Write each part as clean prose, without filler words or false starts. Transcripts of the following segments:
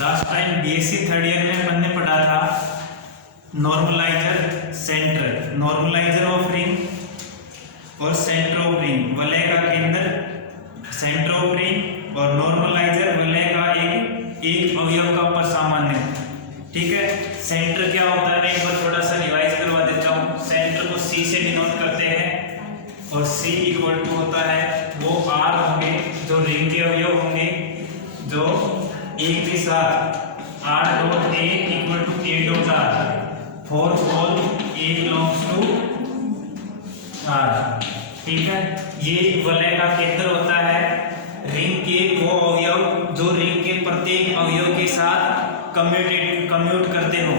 Last time BSc third year में अपन ने पढ़ा था normaliser centre, normaliser of ring और सेंटर ऑफ रिंग, वलय का केंद्र सेंटर ऑफ रिंग और नॉर्मलाइजर वलय का एक अवयव का परसामान्य। ठीक है, सेंटर क्या होता है मैं एक बार थोड़ा सा रिवाइज करवा देता हूँ। सेंटर को सी से डिनोट करते हैं और सी इक्वल टू होता है वो आर होंगे जो रिंग के अवयव होंगे जो एक के साथ R dot A equal to A dot R for all A belongs to R. ठीक है, ये वलय का केंद्र होता है रिंग के वो अवयव जो रिंग के प्रत्येक अवयव के साथ कम्यूट करते हो।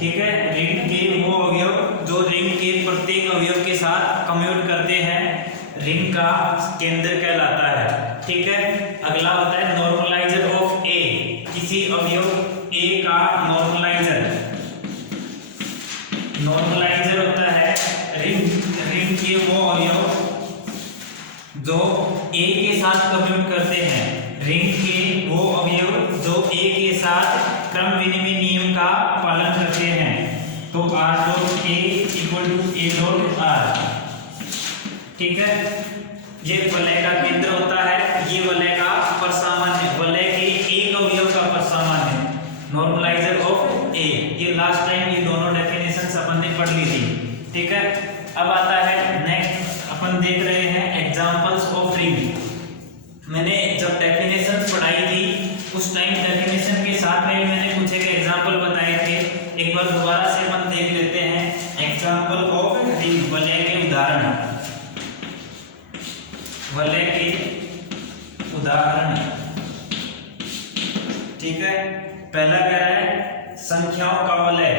ठीक है, रिंग के वो अवयव जो रिंग के प्रत्येक अवयव के साथ कम्यूट करते हैं रिंग का केंद्र कहलाता है। ठीक है, अगला होता है नॉर्मलाइजर ऑफ ए, किसी अवयव ए का नॉर्मलाइजर होता है रिंग के वो अवयव जो ए के साथ कम्यूट करते हैं, रिंग के वो अवयव जो ए के साथ क्रम विनिमय नियम का पालन करते हैं। तो R dot A equal to A dot R. ठीक है, ये वलय का केंद्र होता है, ये वलय का परसामान्य, वलय के एक अवयव का परसामान्य नॉर्मलाइजर ऑफ ए। ये लास्ट टाइम ये दोनों डेफिनेशंस अपन ने पढ़ ली थी। ठीक है, अब आता है नेक्स्ट अपन देख रहे हैं एग्जांपल्स ऑफ रिंग। मैंने जब डेफिनेशंस पढ़ाई थी उस टाइम डेफिनेशन के साथ में मैंने कुछ एक एग्जांपल बताए थे, एक बार दोबारा से अपन देख लेते हैं एग्जांपल ऑफ रिंग, वलय के उदाहरण, वलय के उदाहरण। ठीक है, पहला कह रहा है संख्याओं का वलय,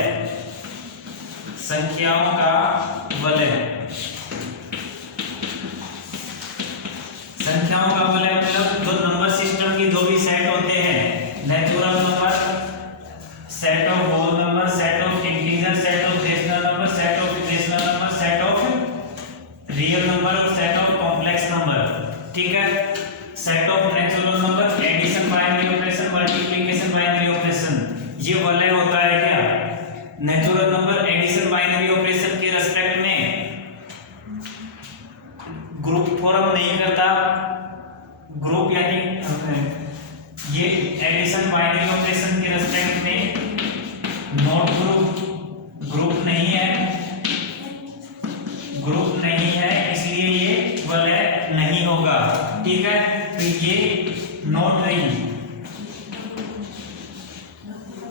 संख्याओं का वलय। संख्याओं का वलय मतलब जो नंबर सिस्टम की जो भी सेट होते हैं, natural number, set of whole number, set of integer, set of rational number, set of irrational number, set of real number और सेट ऑफ कॉम्प्लेक्स नंबर। ठीक है, set of natural number, addition binary operation, multiplication binary operation, ये वलय होता है क्या? Natural number addition binary operation के respect में ग्रुप फॉर्म नहीं करता, ग्रुप यानी ये एडिशन बाइनरी ऑपरेशन के रेस्पेक्ट में नॉट ग्रुप नहीं है, ग्रुप नहीं है, इसलिए ये वलय नहीं होगा। ठीक है, तो ये नॉट रिंग,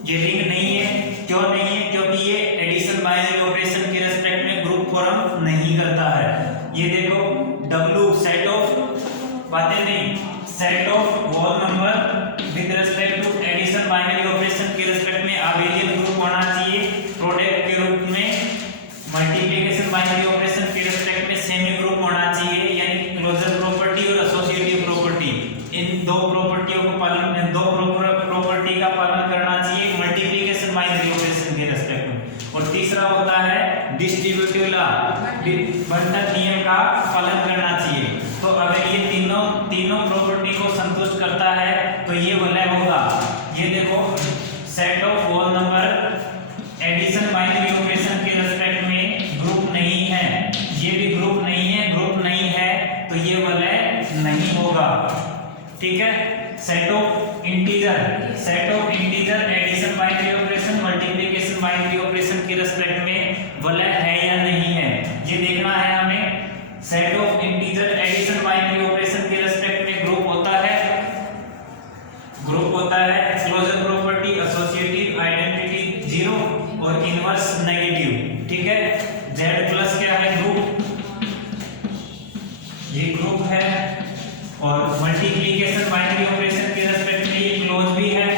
ये रिंग नहीं है। क्यों नहीं है? क्योंकि ये एडिशन बाइनरी ऑपरेशन के रेस्पेक्ट में ग्रुप फॉर्म नहीं करता है। ये देखो W सेट ऑफ, बातें नहीं, set of whole number with respect to addition binary operation के रेस्पेक्ट में अबेलियन ग्रुप होना चाहिए प्रोडक्ट के रूप में, मल्टीप्लिकेशन बाइनरी ऑपरेशन के रेस्पेक्ट में सेमी ग्रुप होना चाहिए, यानी क्लोजर प्रॉपर्टी और एसोसिएटिव प्रॉपर्टी, इन दो प्रॉपर्टियों को पालन, दो प्रॉपर्टी का पालन करना चाहिए मल्टीप्लिकेशन बाइनरी ऑपरेशन के रेस्पेक्ट में। और तीसरा होता है डिस्ट्रीब्यूटिव लॉ, बंटन नियम का पालन करना चाहिए। तो अगर ये तीनों प्रॉपर्टी को संतुष्ट करता है तो ये वलय होगा। ये देखो set of whole number addition binary operation के रेस्पेक्ट में ग्रुप नहीं है, ये भी ग्रुप नहीं है, ग्रुप नहीं है तो ये वलय नहीं होगा। ठीक है, set of integer addition binary operation, multiplication binary operation के रेस्पेक्ट में वलय है या नहीं है, ये देखना है हमें। Set of integer addition binary operation के रेस्पेक्ट में ग्रुप होता है closure property, associative, identity zero और इनवर्स नेगेटिव। ठीक है, Z प्लस क्या है? ग्रुप, ये ग्रुप है। और मल्टीप्लिकेशन बाइनरी ऑपरेशन के रेस्पेक्ट में ये क्लोज भी है,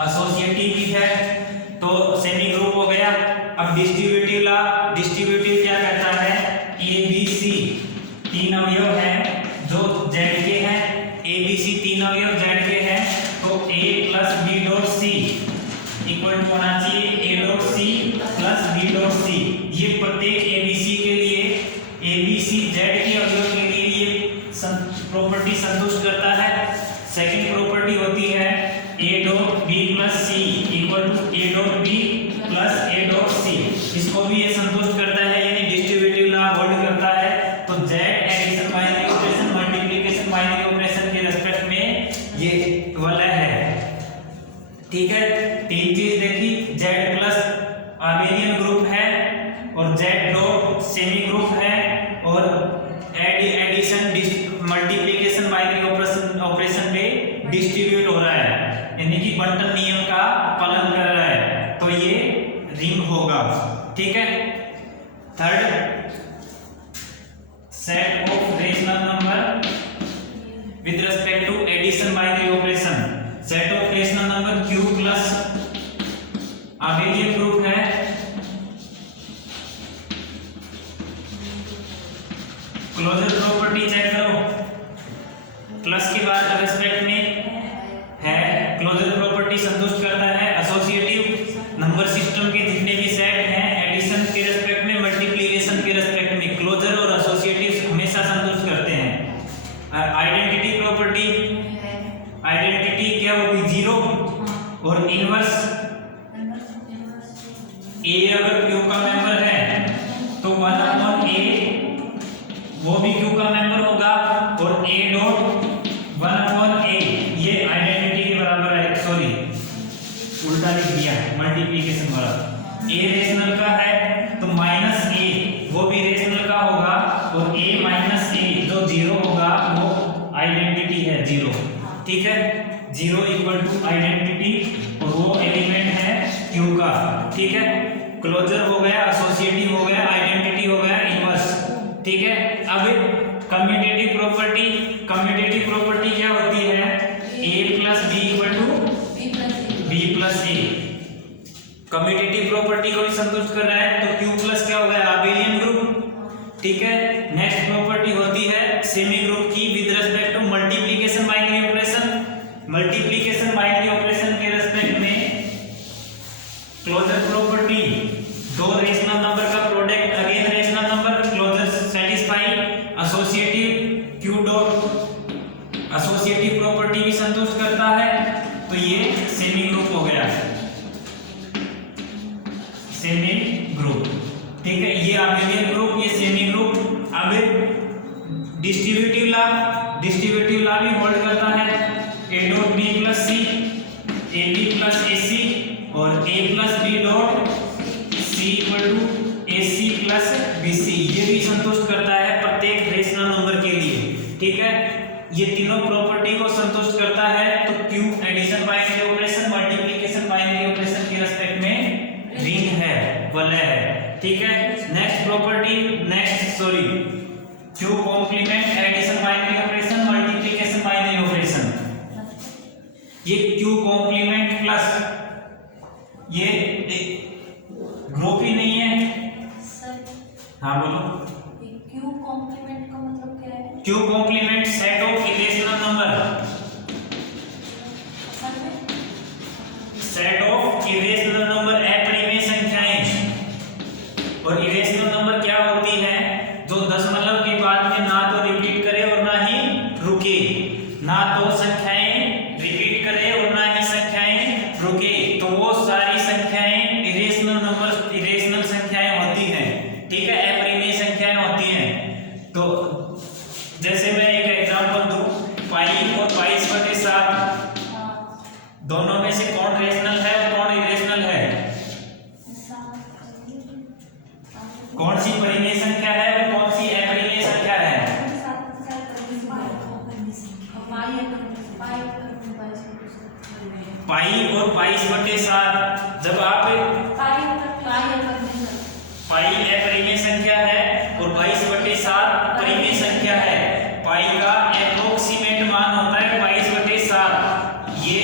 एसोसिएटिव भी है, तो सेमी ग्रुप हो गया। अब डिस्ट्रीब्यूटिव लॉ, डिस्ट्रीब्यूटिव क्या कहता है? ABC तीन अवयव हैं जो Z के हैं, ABC तीन अवयव Z के हैं, तो A plus B dot C equal to होना चाहिए A dot C plus B dot C। ये प्रत्येक ABC के लिए, ABC Z के अवयव के लिए ये प्रॉपर्टी संतुष्ट करता है। सेकंड प्रॉपर्टी होती है A dot A dot B plus A dot C, इसको भी ये संतुष्ट करता है, यानी डिस्ट्रीब्यूटिव लॉ होल्ड करता है। तो z addition binary operation multiplication binary operation के रेस्पेक्ट में ये वाला है। ठीक है, तीन चीज देखी, z प्लस अबेलियन ग्रुप है और z डॉट सेमी ग्रुप है और एडिशन मल्टीप्लिकेशन बाइनरी ऑपरेशन पे डिस्ट्रीब्यूट हो रहा है, यानी कि बंटन नियम का पालन कर रहा है, तो ये रिंग होगा। ठीक है, third, set of rational number with respect to addition binary operation. Set of rational number q plus abelian group है, क्लोजर प्रॉपर्टी चेक करो, प्लस के बाद रिस्पेक्ट में है, क्लोजर प्रॉपर्टी संतुष्ट करता है एसोसिएटिव नंबर सिस्टम के जितने भी सेट हैं एडिशन के रिस्पेक्ट में मल्टीप्लिकेशन के रिस्पेक्ट में क्लोजर और एसोसिएटिव हमेशा संतुष्ट करते हैं। आइडेंटिटी प्रॉपर्टी, आइडेंटिटी क्या होगी, जीरो, और इनवर्स ए अगर क्यू का मेंबर है तो 1 अपॉन ए वो भी क्यू का मेंबर होगा, और ए डॉट 1 अपॉन ए ये आइडेंटिटी के बराबर है, सॉरी उल्टा लिख दिया मल्टीप्लिकेशन वाला। ए रेशनल का है तो माइनस ए वो भी रेशनल का होगा, और ए माइनस ए जो जीरो होगा वो आइडेंटिटी है जीरो। ठीक है, जीरो इक्वल टू आइडेंटिटी और वो एलिमेंट है क्यू का। ठीक है, क्लोजर हो गया, एसोसिएटिव हो गया, आइडेंटिटी हो गया, इनवर्स। ठीक है, अब कम्यूटेटिव प्रॉपर्टी, कम्यूटेटिव प्रॉपर्टी क्या होती है, a plus B equal to B plus A. Commutative property को भी संतुष्ट कर रहा है, तो q प्लस क्या हो गया, अबेलियन ग्रुप। ठीक है, नेक्स्ट प्रॉपर्टी होती है सेमी ग्रुप की with respect to multiplication binary operation. Multiplication binary operation के रिस्पेक्ट में क्लोजर प्रॉपर्टी, दो रेशनल नंबर का product again rational number, closure satisfy, associative Q dot associative property भी संतुष्ट करता है, तो ये सेमी ग्रुप हो गया, सेमी ग्रुप। ठीक है, ये अबेलियन ग्रुप, ये सेमी ग्रुप। अब डिस्ट्रीब्यूटिव लॉ, डिस्ट्रीब्यूटिव लॉ भी होल्ड करता है, a dot b plus c, ab plus ac और a plus b dot c equal to ac plus bc, ये भी संतुष्ट करता है प्रत्येक रेशनल नंबर के लिए। ठीक है, ये तीनों प्रॉपर्टी को संतुष्ट करता है, तो q addition binary operation multiplication binary operation के रिस्पेक्ट में रिंग है, वलय है। ठीक है, next property, next sorry q complement addition binary operation multiplication binary operation. ये q कॉम्प्लीमेंट प्लस ये ग्रुप ही नहीं है सर। हाँ बोलो, q कॉम्प्लीमेंट का मतलब क्या है? q complement set of irrational number, set of irrational number अपरिमेय संख्याएं। और इरेशनल नंबर क्या होती है, जो दशमलव के बाद में ना तो रिपीट करे और ना ही रुके, ना तो संख्याएं रिपीट करे और ना ही संख्याएं रुके, तो वो सारी संख्याएं इरेशनल नंबर, इरेशनल संख्याएं होती हैं। ठीक है, अपरिमेय संख्याएं होती हैं। तो जैसे मैं एक एग्जांपल दूं, पाई और 22/7 दोनों में से कौन रेशनल है और कौन इरेशनल है, कौन सी परिमेय संख्या है और कौन सी अपरिमेय संख्या है? पाई और 22/7, जब आप पाई अपरिमेय संख्या है और 22/7 परिमेय संख्या है, पाई का एप्रोक्सीमेट मान होता है 22/7। ये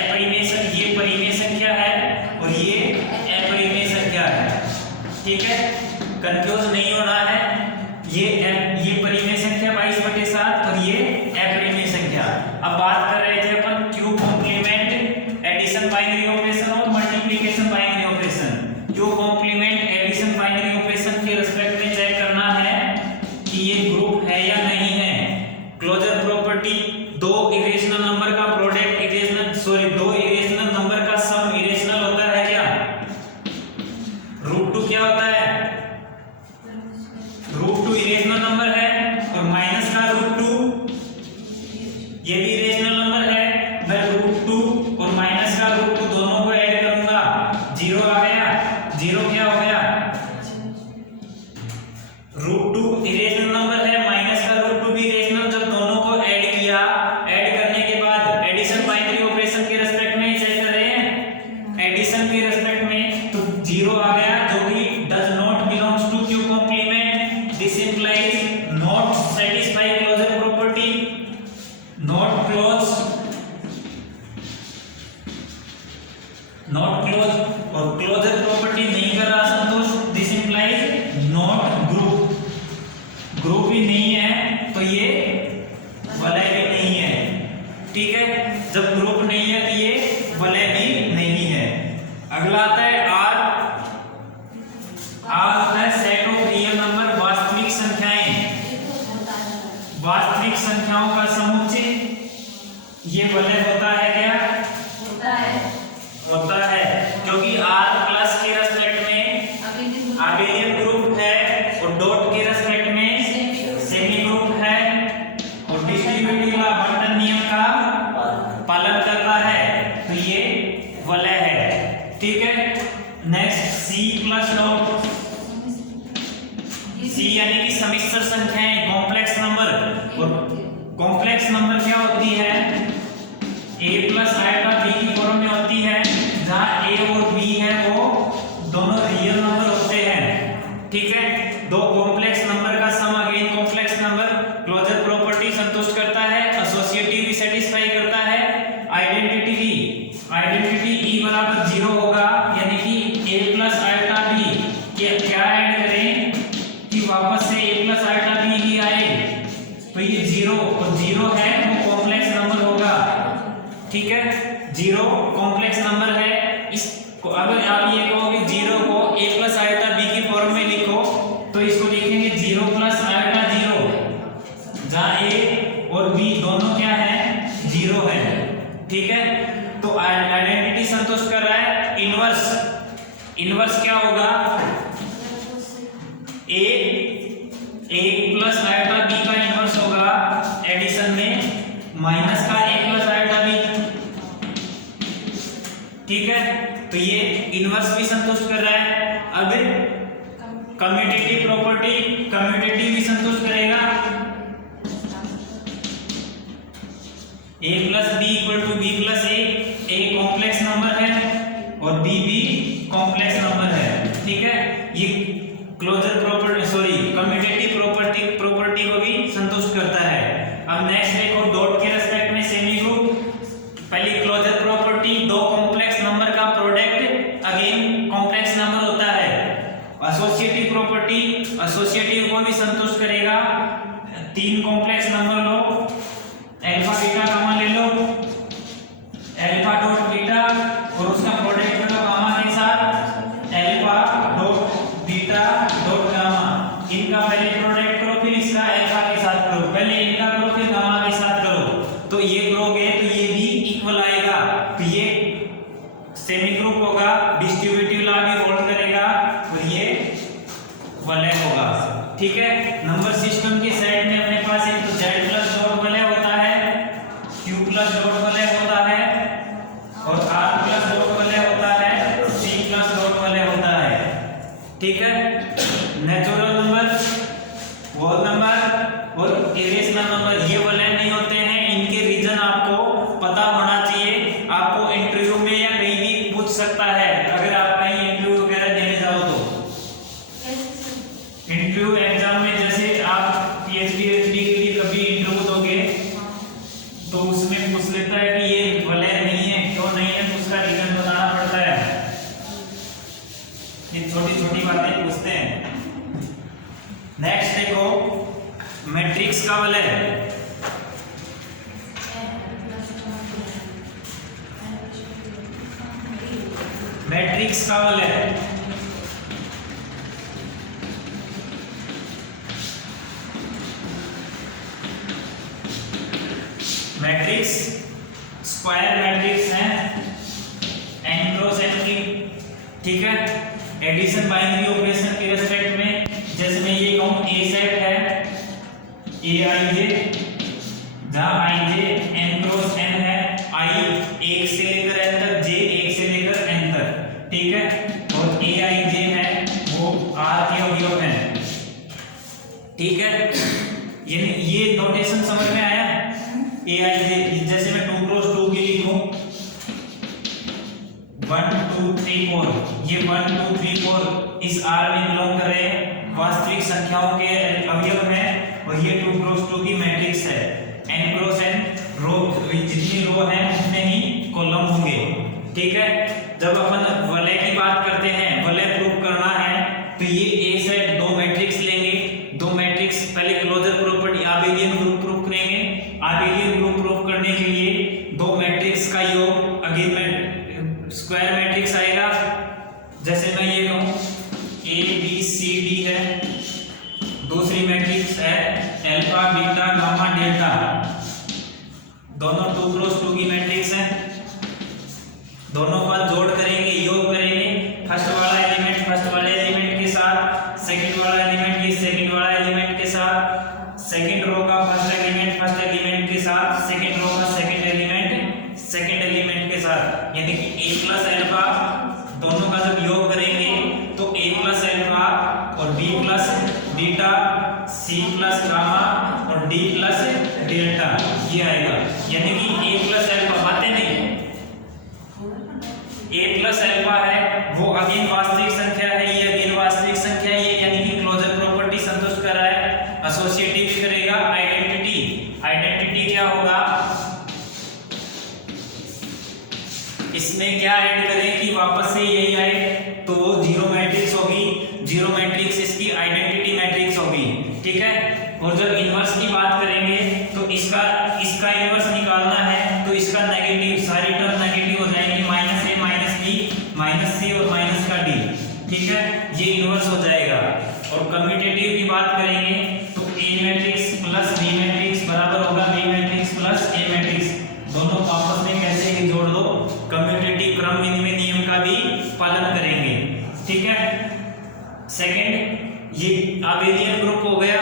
अपरिमेय संख्या, ये परिमेय संख्या है और ये अपरिमेय संख्या है। ठीक है, कंफ्यूज नहीं होना है, ये परिमेय संख्या 22/7 और ये अपरिमेय संख्या। अब बात कर रहे थे अपन q complement addition binary operation और multiplication binary operation. q complement addition binary operation के रिस्पेक्ट में चेक करना है कि ये ग्रुप है या नहीं है। क्लोजर प्रॉपर्टी, दो इरेशनल नंबर का प्रोडक्ट इरेशनल, सॉरी दो इरेशनल नंबर का सम इरेशनल होता है क्या जब ग्रुप नहीं है तो ये वलय भी नहीं है। अगला आता है आर। आर होता है सेट ऑफ रियल नंबर, वास्तविक संख्याएं, वास्तविक संख्याओं का समुच्चय। ये वलय होता है क्या? होता है, क्योंकि आर प्लस के रेस्पेक्ट में अबेलियन ग्रुप है और डॉट के रेस्पेक्ट में सेमी ग्रुप है और डिस्ट्रीब्यूटिव आवंटन नियम का पालन करता है, तो ये वलय है। ठीक है, नेक्स्ट सी प्लस डॉट। सी यानी कि समिश्र संख्याएं, कॉम्प्लेक्स नंबर। और कॉम्प्लेक्स नंबर क्या होती है? a प्लस आइटा b की फॉर्म में होती है, जहां a और b है वो दोनों रियल नंबर होते हैं। ठीक है, दो कॉम्प्लेक्स नंबर का sum again complex number, closure property संतुष्ट करता है, एसोसिएटिव भी सेटिस्फाई करता है, आइडेंटिटी e बराबर 0 होगा, यानी कि a प्लस आइटा b के क्या ऐड करें कि वापस से a प्लस आइटा b ही आए, तो ये 0 और 0 है वो कॉम्प्लेक्स नंबर होगा। ठीक है, 0 कॉम्प्लेक्स नंबर है। इस अगर आप ये कहोगे 0 को a प्लस आइटा b की फॉर्म में लिखो, तो इसको लिखेंगे 0 प्लस आइटा 0, जहां a और b दोनों क्या है? 0 है। ठीक है, तो आइडेंटिटी संतुष्ट कर रहा है। इनवर्स क्या होगा? a प्लस आइटा b का इनवर्स होगा एडिशन में माइनस का a प्लस आइटा b। ठीक है, तो ये इनवर्स भी संतुष्ट कर रहा है। अब कम्यूटेटिव प्रॉपर्टी, कम्यूटेटिव भी संतुष्ट करेगा। a plus b equal to b plus a complex number है और b भी कॉम्प्लेक्स नंबर है। ठीक है, ये क्लोजर प्रॉपर्टी कम्यूटेटिव प्रॉपर्टी को भी संतुष्ट करता है। अब नेक्स्ट देखो डॉट के रेस्पेक्ट में सेमी ग्रुप। पहली क्लोजर प्रॉपर्टी, दो कॉम्प्लेक्स नंबर का प्रोडक्ट अगेन कॉम्प्लेक्स नंबर होता है। एसोसिएटिव प्रॉपर्टी, एसोसिएटिव को भी संतुष्ट करेगा। तीन कॉम्प्लेक्स नंबर लो, अल्फा बीटा गामा ले लो, अल्फा डॉट बीटा और उसका प्रोडक्ट लो गामा के साथ, alpha dot beta dot gamma. इनका पहले प्रोडक्ट करो, फिर इसका अल्फा के साथ करो, पहले इनका करो फिर गामा के साथ करो, तो ये करोगे तो ये भी इक्वल आएगा, तो ये सेमी ग्रुप होगा, डिस्ट्रीब्यूटिव लॉ भी होल्ड करेगा और ये वलय होगा। ठीक है, नंबर सिस्टम के सेट में अपने पास एक तो z प्लस डॉट वलय होता है, q प्लस डॉट वलय होता है और r प्लस डॉट वलय होता है, c प्लस डॉट वलय होता है। ठीक है, नेचुरल नंबर, होल नंबर और इरेशनल नंबर ये वलय नहीं होते हैं। इनके रीजन आपको पता होना चाहिए, आपको इंटरव्यू में या कहीं भी पूछ सकता है, अगर आप कहीं इंटरव्यू वगैरह देने जाओ तो। इंटरव्यू एग्जाम में जैसे आप पीएचडी के लिए कभी इंटरव्यू दोगे तो उसमें पूछ लेता है कि ये वलय नहीं है, क्यों नहीं है, तो उसका रीजन बताना पड़ता है। ये छोटी छोटी बातें पूछते हैं। नेक्स्ट देखो मैट्रिक्स का वलय। मैट्रिक्स का वलय मैट्रिक्स स्क्वायर मैट्रिक्स है n क्रॉस n की। ठीक है, एडिशन बाइनरी ऑपरेशन के रेस्पेक्ट में जैसे मैं ये कहूं a सेट है aij, जहां ij n क्रॉस n है, i 1 से लेकर n तक, j 1 से लेकर n तक। ठीक है, और aij है वो r के अवयव है। ठीक है, ये नोटेशन समझ में आया? aij जैसे मैं 2 क्रॉस 2 की लिखूं 1 2 3 4, ये 1 2 3 4 इस R में बिलोंग कर रहे हैं, वास्तविक संख्याओं के अवयव हैं और ये 2 क्रॉस 2 की मैट्रिक्स है। n क्रॉस n रो, जितनी रो हैं उतने ही कॉलम होंगे। ठीक है, जब अपन वलय की बात करते हैं, वलय प्रूफ करना है, तो ये A सेट दो मैट्रिक्स लेंगे, दो मैट्रिक्स पहले क्लोजर प्रॉपर्टी आबेलियन ग्रुप प्रूफ करेंगे। आबेलियन ग्रुप प्रूफ करने के लिए दो 2x2 की मैट्रिक्स है, दोनों का जोड़ करेंगे, योग करेंगे, फर्स्ट वाला एलिमेंट फर्स्ट वाले एलिमेंट के साथ, सेकंड वाला एलिमेंट ये सेकंड वाला एलिमेंट के साथ, सेकंड रो का फर्स्ट एलिमेंट के साथ, सेकंड रो का सेकंड एलिमेंट के साथ, यानी कि a प्लस अल्फा दोनों का जब योग करेंगे तो a प्लस अल्फा और b plus beta, c plus gamma और d प्लस डेल्टा ये आएगा। यानी कि a प्लस अल्फा बातें नहीं, a प्लस अल्फा है वो अगेन वास्तविक संख्या है, ये अगेन वास्तविक संख्या है, ये यानी कि क्लोजर प्रॉपर्टी संतुष्ट कर रहा है। एसोसिएटिव भी करेगा, आइडेंटिटी क्या होगा, इसमें क्या ऐड करें कि वापस से यही आए तो जीरो मैट्रिक्स होगी, जीरो मैट्रिक्स इसकी आइडेंटिटी मैट्रिक्स होगी, ठीक है। और जब इनवर्स की बात करेंगे तो इसका इनवर्स निकालना है तो इसका नेगेटिव, सारी टर्म नेगेटिव हो जाएंगी, minus a minus b minus c और माइनस का d, ठीक है, ये इनवर्स हो जाएगा। और कम्यूटेटिव की बात करेंगे तो a matrix plus b matrix बराबर होगा b matrix plus a matrix, दोनों आपस में कैसे ही जोड़ दो, कम्यूटेटिव क्रम विनिमय नियम का भी पालन करेंगे, ठीक है। सेकंड ये अबेलियन ग्रुप हो गया,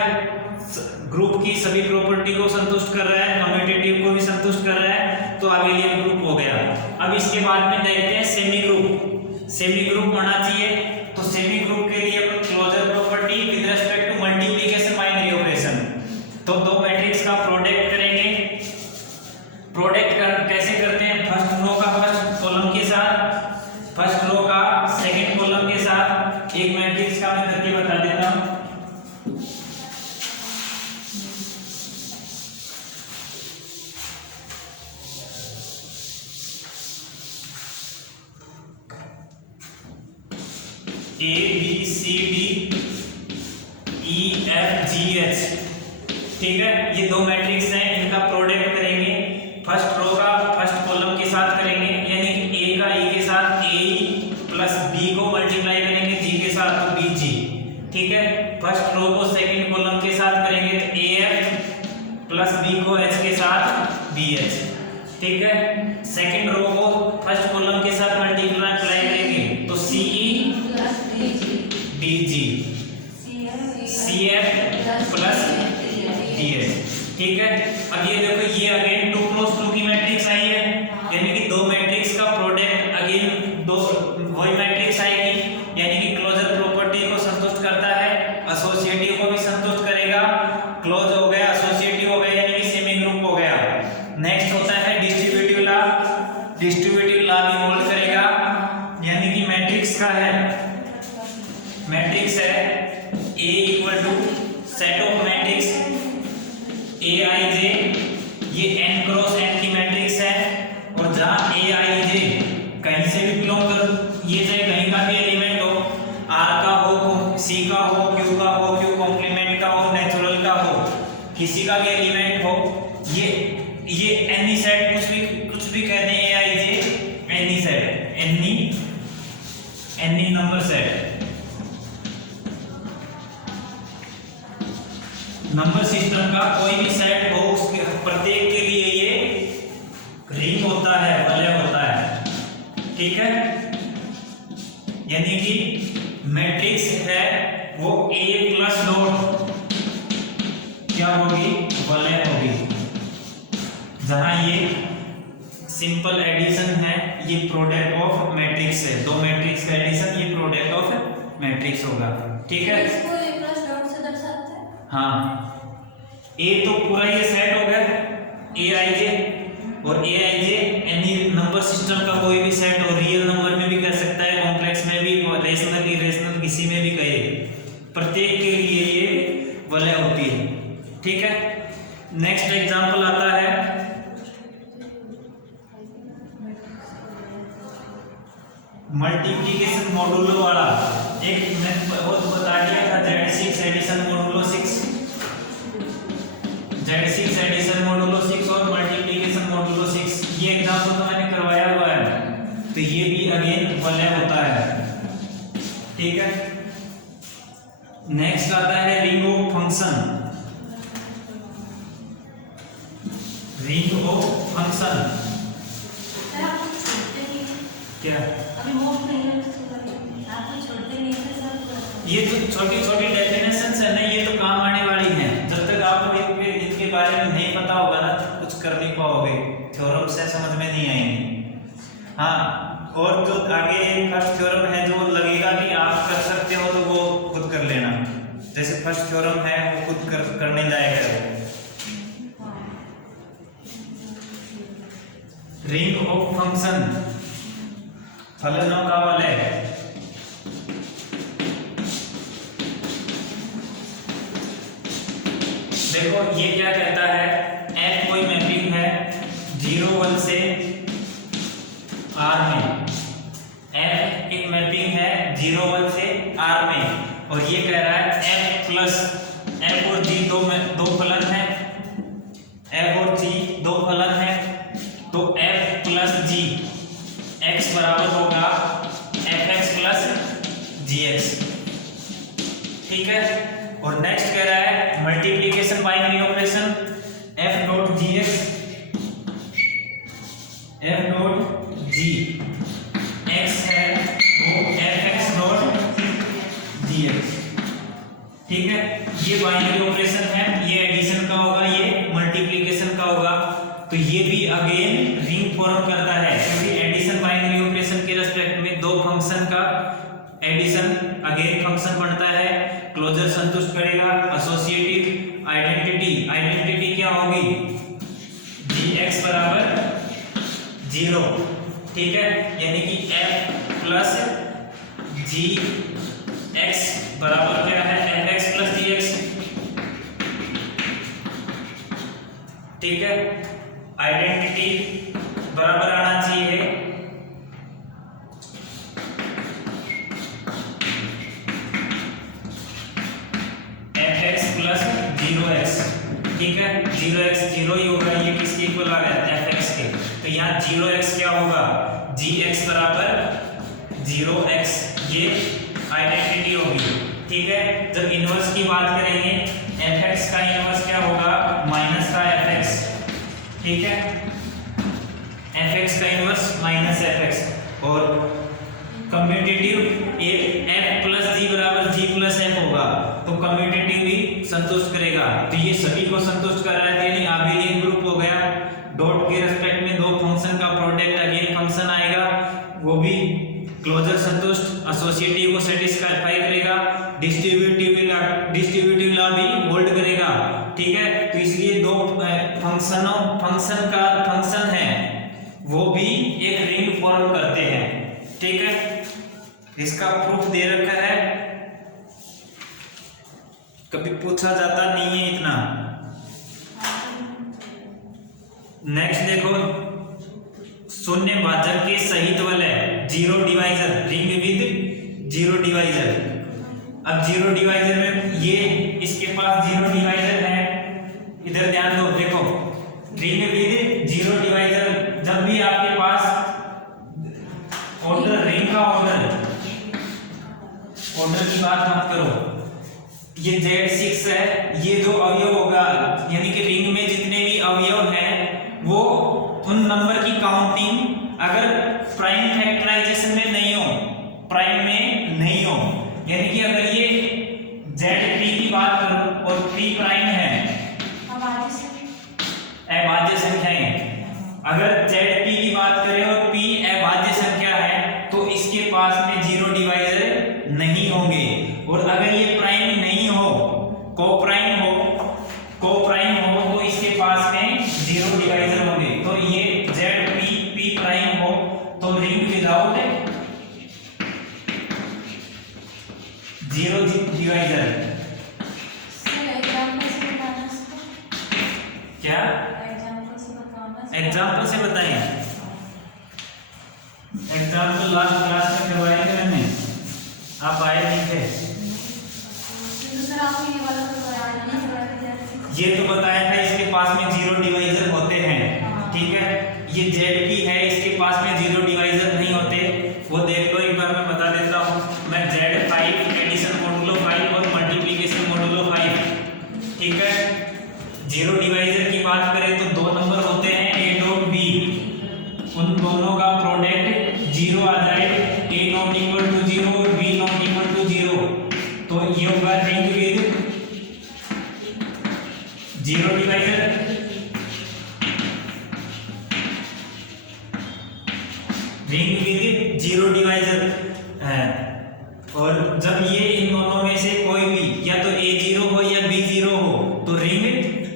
ग्रुप की सभी प्रॉपर्टी को संतुष्ट कर रहा है, कम्यूटेटिव को भी संतुष्ट कर रहा है, तो अबेलियन ग्रुप हो गया। अब इसके बाद में देखते हैं सेमी ग्रुप। सेमी ग्रुप होना चाहिए तो सेमी ग्रुप के लिए अपन closure property with respect to multiplication binary operation, तो दो मैट्रिक्स का प्रोडक्ट करेंगे। कैसे करते हैं, फर्स्ट रो का फर्स्ट कॉलम के साथ, फर्स्ट रो का सेकंड कॉलम के साथ, एक मैट्रिक्स का मैं करके बता देता हूं। A B C D E F G H, ठीक है, ये दो मैट्रिक्स हैं, इनका प्रोडक्ट करेंगे, फर्स्ट रो का फर्स्ट कॉलम के साथ करेंगे, यानी कि A का E के साथ A प्लस B को मल्टीप्लाई करेंगे G के साथ तो BG, ठीक है। फर्स्ट रो को सेकंड कॉलम के साथ करेंगे तो AF प्लस B को H के साथ BH, ठीक है। सेकंड रो को फर्स्ट कॉलम के साथ मल्टीप्लाई करेंगे तो CE DG CF plus DH, ठीक है। अब ये देखो ये अगेन 2x2 की मैट्रिक्स आई है, यानी कि दो मैट्रिक्स का प्रोडक्ट अगेन दो वही मैट्रिक्स आएगी, यानी कि क्लोजर प्रॉपर्टी को संतुष्ट करता है, एसोसिएटिव को भी संतुष्ट करेगा, क्लोज हो गया, एसोसिएटिव हो गया, यानी कि सेमी ग्रुप हो गया। नेक्स्ट होता है डिस्ट्रीब्यूटिव लॉ। डिस्ट्रीब्यूटिव लॉ भी होल्ड करेगा, यानी कि मैट्रिक्स का है, मैट्रिक्स है A equal to set of matrix Aij, ये n क्रॉस n की मैट्रिक्स है, और जहां Aij कहीं से भी बिलोंग कर, ये चाहे कहीं का भी एलिमेंट हो, R का हो, C का हो, Q का हो, Q कॉम्प्लीमेंट का हो, नेचुरल का हो, किसी का भी एलिमेंट हो, ये एनी सेट कुछ भी कहते हैं Aij, any set, any number set, number system का कोई भी सेट हो, उसके प्रत्येक के लिए ये रिंग होता है, वलय होता है, ठीक है। यानी कि मैट्रिक्स है वो A प्लस डॉट क्या होगी, वलय होगी, जहां ये सिंपल एडिशन है, ये प्रोडक्ट ऑफ मैट्रिक्स है, दो मैट्रिक्स का एडिशन, ये प्रोडक्ट ऑफ मैट्रिक्स होगा, ठीक है। इसको A प्लस डॉट से दर्शाते हैं, हाँ, A तो पूरा ये सेट हो गया Aij, और Aij एनी नंबर सिस्टम का कोई भी सेट, और रियल नंबर में भी कर सकता है, कॉम्प्लेक्स में भी, रेशनल इरेशनल किसी में भी कहे, प्रत्येक के लिए ये वलय होती है, ठीक है। नेक्स्ट एग्जांपल आता है मल्टीप्लिकेशन मॉडुलो वाला, एक मैं बहुत बता दिया था Z6 addition modulo 6, Z6 addition modulo 6 और मल्टीप्लिकेशन मॉडुलो 6, ये एग्जांपल तो मैंने करवाया हुआ है, तो ये भी अगेन वलय होता है, ठीक है। नेक्स्ट आता है ring of function. Ring of function sir आप कुछ छोड़ते नहीं हैं। क्या अभी मोड नहीं है आप कुछ छोड़ते नहीं हैं सर। ये तो छोटी छोटी डेफिनेशंस है ना, ये तो काम आने वाली हैं। जब तक आपको इनके बारे में नहीं पता होगा ना कुछ कर नहीं पाओगे, थ्योरम से समझ में नहीं आएंगे। हाँ, और जो आगे एक फर्स्ट थ्योरम है जो लगेगा कि आप कर सकते हो तो वो खुद कर लेना। जैसे फर्स्ट थ्योरम है वो खुद करने जाएगा। रिंग ऑफ फंक्शन फलनों का वलय। देखो ये क्या कहता है, f कोई मैपिंग है 0 1 से R में, f एक मैपिंग है 0 1 से R में, और ये कह रहा है f प्लस f और g दो फलन है, f और g दो फलन है, तो f प्लस g x बराबर होगा fx प्लस gx। ठीक है, और नेक्स्ट कह रहा है multiplication binary operation f dot gx f dot g x है वो fx डॉट gx। ठीक है, ये बाइनरी ऑपरेशन है, ये एडिशन का होगा, ये मल्टीप्लिकेशन का होगा। तो ये भी अगेन रिंग फॉर्म करता है, क्योंकि एडिशन बाइनरी ऑपरेशन के रिस्पेक्ट में दो फंक्शन का एडिशन अगेन फंक्शन बनता है, क्लोजर संतुष्ट करेगा। एसोसिएटिव आइडेंटिटी क्या होगी, gx बराबर 0। ठीक है, यानी कि f प्लस gx बराबर क्या है, fx प्लस gx। ठीक है, आइडेंटिटी बराबर आना चाहिए fx प्लस 0x। ठीक है, 0x 0 ही होगा, ये किसके इक्वल आ गया, fx के। तो यहाँ 0x क्या होगा, gx बराबर 0x, ये आइडेंटिटी होगी। ठीक है, जब इनवर्स की बात करेंगे fx का इनवर्स क्या होगा, माइनस का fx। ठीक है, fx का इनवर्स माइनस fx, और कम्यूटेटिव f प्लस g बराबर g प्लस f होगा, तो कम्यूटेटिव भी संतुष्ट करेगा। तो ये सभी को संतुष्ट कर रहा है, यानी अभी ग्रुप हो गया। डॉट के रिस्पेक्ट में दो फंक्शन का प्रोडक्ट अगेन फंक्शन आएगा, वो भी क्लोजर संतुष्ट एसोसिएटिव को सेटिस्फाई करेगा, डिस्ट्रीब्यूटिव लॉ भी होल्ड करेगा। ठीक है, तो इसलिए दो फंक्शन है वो भी एक रिंग फॉर्म करते हैं। ठीक है, इसका प्रूफ दे रखा है, कभी पूछा जाता नहीं है इतना। नेक्स्ट देखो, शून्य भाजक के सहित वलय zero divisor, ring with zero divisor. अब जीरो डिवाइजर में ये इसके पास जीरो डिवाइजर है, इधर ध्यान दो। देखो रिंग विद जीरो डिवाइजर, जब भी आपके पास ऑर्डर रिंग का ऑर्डर की बात मत करो, ये Z6 है, ये जो अवयव होगा, यानी कि रिंग में जितने भी अवयव हैं वो उन नंबर की काउंटिंग अगर प्राइम फैक्टराइजेशन में नहीं हो, प्राइम में नहीं हो, यानी कि अगर ये Z3 की बात करूं और P प्राइम है, अभाज्य संख्याएं, अगर ZP की बात करें और P अभाज्य संख्या है तो इसके पास में जीरो डिवाइजर नहीं होंगे। और अगर ये प्राइम नहीं हो, कोप्राइम हो तो इसके पास में जीरो डिवाइजर होंगे। तो ये ZP P प्राइम हो तो रिंग विदाउट जीरो डिवाइजर। क्या एग्जाम्पल से बताएं, एग्जाम्पल लास्ट क्लास में करवाए थे मैंने, आप आए नहीं थे। ये तो बताया था इसके पास में जीरो डिवाइजर होते हैं। ठीक है, ये ZP है, इसके पास में जीरो डिवाइजर नहीं होते, वो देख लो एक बार, मैं बता देता हूँ। मैं Z5 एडिशन मोडुलो 5 और मल्टीप्लिकेशन मोडुलो 5। ठीक है, जीरो डिवाइजर की बात करें तो दो नंबर होते हैं A डॉट B उन दोनों का प्रोडक्ट 0 आ जाए, a नॉट इक्वल टू 0 और b नॉट इक्वल टू 0, तो ये होगा ring with 0 divisor. Ring with 0 divisor है। और जब ये इन दोनों में से कोई भी या तो a 0 हो या b 0 हो तो रिंग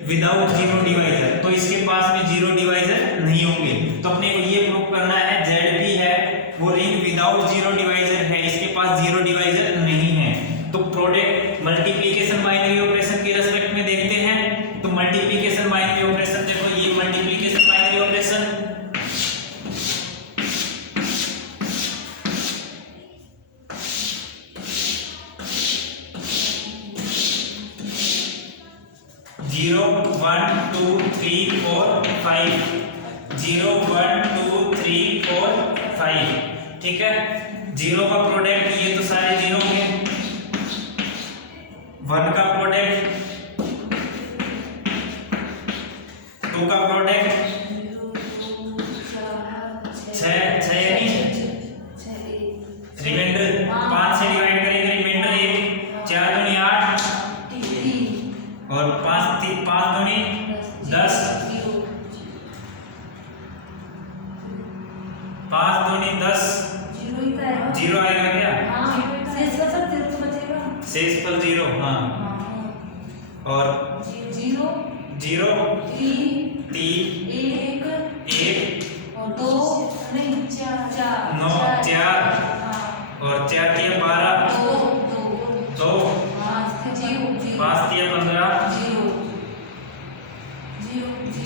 विदाउट 0 डिवाइजर, तो इसके पास में 0 डिवाइजर नहीं होंगे। तो अपने को ये प्रूव करना है ZP है वो रिंग विदाउट 0 डिवाइजर है, इसके पास 0 डिवाइजर नहीं है। तो प्रोडक्ट मल्टीप्लिकेशन बाइनरी ऑपरेशन के रेस्पेक्ट में देखते हैं। तो मल्टीप्लिकेशन बाइनरी ऑपरेशन देखो, ये मल्टीप्लिकेशन बाइनरी ऑपरेशन 0 1 2 3 4 5 0 1 2 3 4 5, ठीक है। 0 का प्रोडक्ट ये तो सारे 0 होंगे, 1 का प्रोडक्ट, 2 का प्रोडक्ट 6 यानी रिमाइंडर 5 से डिवाइड करेंगे, रिमाइंडर 1, 4 दूनी 8 और 5 दूनी 10, 5 दूनी 10, 0 आएगा क्या? शेष पर 0, हाँ। और 0 3 1 और 2 9 4 और 4 3 12 2 5 3 15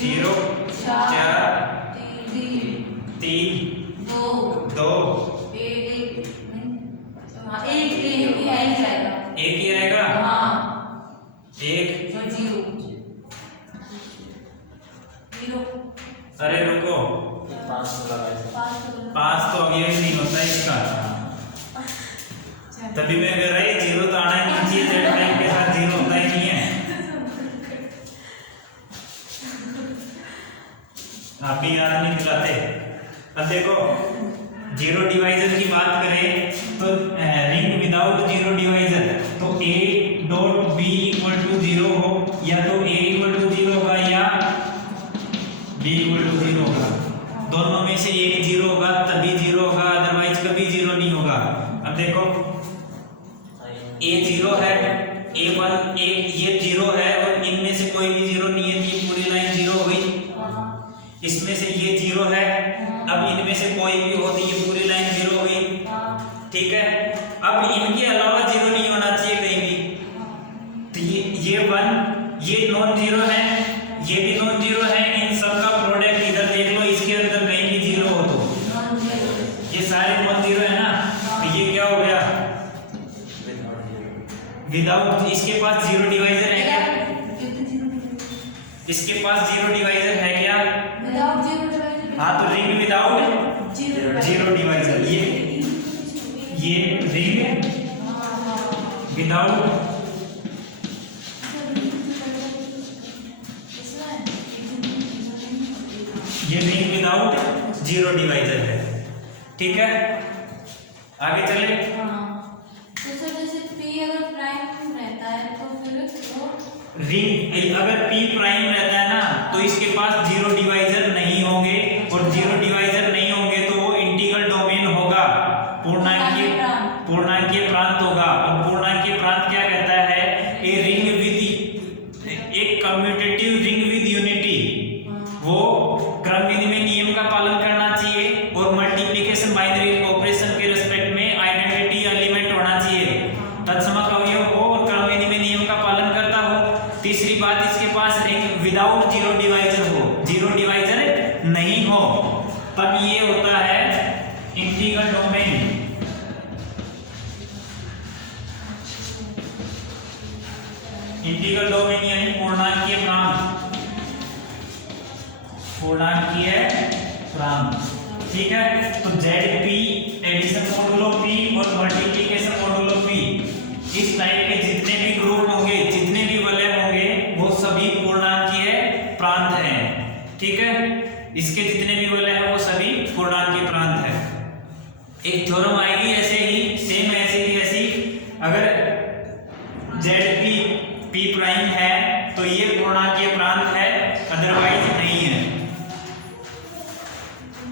0 4 3 2 एक ही आएगा, एक। अरे रुको, 5 तो अभी नहीं होता इसका, तभी मैं कह रहा है 0 तो आना ही नहीं चाहिए, जेड प्राइम के साथ 0 होता ही नहीं है। आप भी याद नहीं दिलाते। अब देखो 0 डिवाइजर की बात करें तो रिंग विदाउट 0 डिवाइजर, तो a dot b equal to 0 हो, या तो a इक्वल टू 0 होगा या b इक्वल टू 0 होगा, दोनों में से एक 0 होगा तभी 0 होगा, अदरवाइज कभी 0 नहीं होगा। अब देखो a 0 है, a1 ये 0 है और इनमें से कोई भी 0 नहीं है, ये पूरी लाइन 0 हो गई। इसमें से ये 0 है, अब इनमें से कोई भी हो तो ये पूरी लाइन 0 हो गई, ठीक है। अब इनके अलावा 0 नहीं होना चाहिए कहीं भी, तो ये 1 ये नॉन 0 है, ये भी नॉन 0 है, इन सब का प्रोडक्ट इधर देख लो, इसके अंदर कहीं भी 0 हो तो ये सारे नॉन 0 है ना, तो ये क्या हो गया विदाउट। इसके पास 0 डिवाइजर है क्या? इसके पास 0 डिवाइजर है क्या? हाँ, तो रिंग विदाउट 0 डिवाइजर, ये रिंग विदाउट ये रिंग विदाउट 0 डिवाइजर है, ठीक है। आगे चले। रिंग अगर p प्राइम रहता है ना तो इसके पास 0 डिवाइजर नहीं होंगे, और 0 डिवाइजर नहीं होंगे तो वो इंटीग्रल डोमेन होगा, पूर्णांकीय प्रांत होगा। और पूर्णांकीय प्रांत क्या कहता है? ए रिंग विद एक कम्यूटेटिव रिंग विद यूनिटी, वो क्रम विधि में नियम का पालन करना चाहिए और मल्टीप्लिकेशन बाइनरी ऑपरेशन के रिस्पेक्ट में आइडेंटिटी एलिमेंट होना चाहिए, तत्समक अवयव हो और क्रम विधि में नियम का पालन करता हो। तीसरी बात, इसके पास रिंग विदाउट 0 डिवाइजर हो, 0 डिवाइजर नहीं हो, तब ये होता है इंटीग्रल डोमेन। इंटीग्रल डोमेन यानी पूर्णांकीय प्रांत, पूर्णांकीय प्रांत, ठीक है। तो ZP एडिशन मॉडुलो P और मल्टीप्लिकेशन मॉडुलो P, इस टाइप के जितने भी ग्रुप होंगे, जितने भी वलय होंगे, वो सभी पूर्णांकीय प्रांत हैं, ठीक है। इसके जितने भी वलय हैं वो सभी थ्योरम आएगी ऐसे ही सेम, ऐसे ही ऐसी, अगर ZP P प्राइम है तो ये पूर्णांकीय प्रांत है, अदरवाइज नहीं है।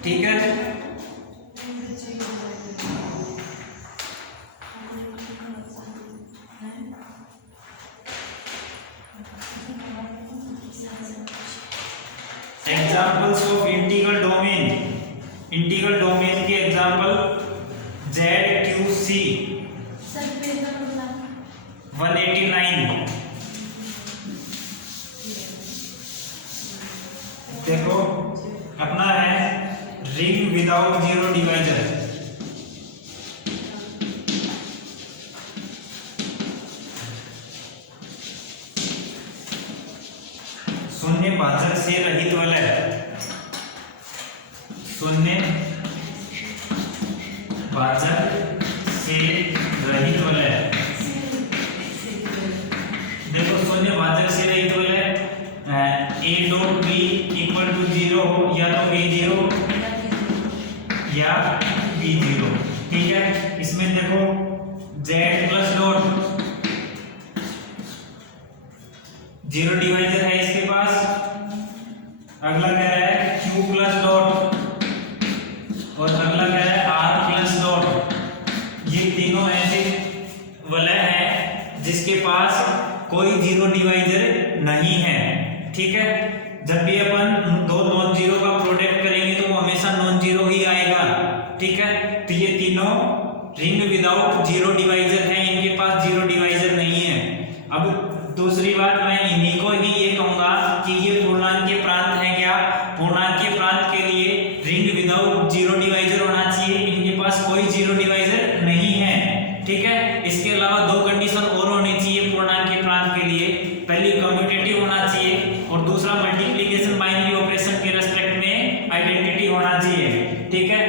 ठीक है, examples of integral domain, integral domain के एग्जाम्पल ZQC सर पेपर वाला 189। देखो अपना है रिंग विदाउट जीरो डिवाइजर। शून्य भाजक से रहित वलय, शून्य भाजक से रहित वलय। देखो शून्य भाजक से रहित वलय a dot b equal to 0 हो, या तो a0 या b0। ठीक है, इसमें देखो z plus dot zero divisor है इसके पास। अगला कह रहा है q प्लस डॉट, और अगला कह रहा है r प्लस डॉट। ये तीनों ऐसे वलय है जिसके पास कोई जीरो डिवाइजर नहीं है। ठीक है, जब भी अपन दो नॉन जीरो का प्रोडक्ट करेंगे तो वो हमेशा नॉन जीरो ही आएगा। ठीक है, तो ये तीनों रिंग विदाउट जीरो डिवाइजर है, इनके पास जीरो डिवाइजर नहीं है। अब दूसरी बात मैं इन्हीं को ही ये कहूंगा कि ये पूर्णांकीय प्रांत है क्या? पूर्णांकीय प्रांत के लिए रिंग विदाउट जीरो डिवाइजर होना चाहिए, इनके पास कोई जीरो डिवाइजर नहीं है। ठीक है, इसके अलावा दो कंडीशन और होनी चाहिए पूर्णांकीय प्रांत के लिए। पहली कम्यूटेटिव होना चाहिए और दूसरा मल्टीप्लिकेशन बाइनरी ऑपरेशन के रेस्पेक्ट में आइडेंटिटी होना चाहिए। ठीक है,